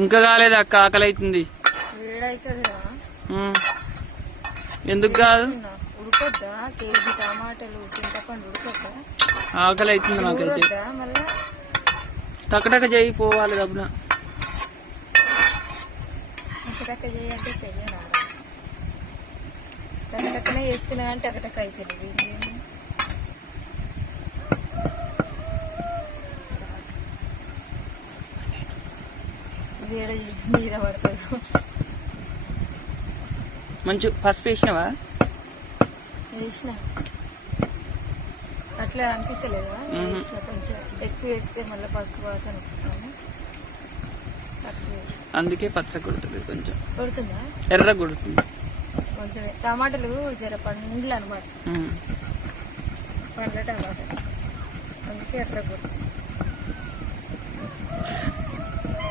ఇంకా కాలేదు అక్క, ఆకలి అవుతుంది. ఎందుకు కాదు? ఉడకొద్దా? కేజీ టమాటాలు చింతపండు ఉడకొద్దా? ఆకలి అవుతుంది నాకైతే. మళ్ళా టకటక చేయి పోవాలి డబ్బున. టకటక చేయి అంటే చెయ్యనా? టకటకనే చేస్తున్నా కానీ టకటక అవుతుంది. వేడ మీద పడతాడు. మంచి పసుపు వేసినావా? వేసిన అట్లా అనిపిస్తలేదా? వేసిన కొంచెం ఎక్కువ వేస్తే మళ్ళీ పసుపు వాసన వస్తాను. అందుకే పచ్చ కొడుతుంది, కొంచెం కొడుతుందా? ఎర్ర కొడుతుంది కొంచెం. టమాటాలు జర పండ్లు అనమాట, పండ్ల టమాటాలు, అందుకే ఎర్ర కొడుతుంది.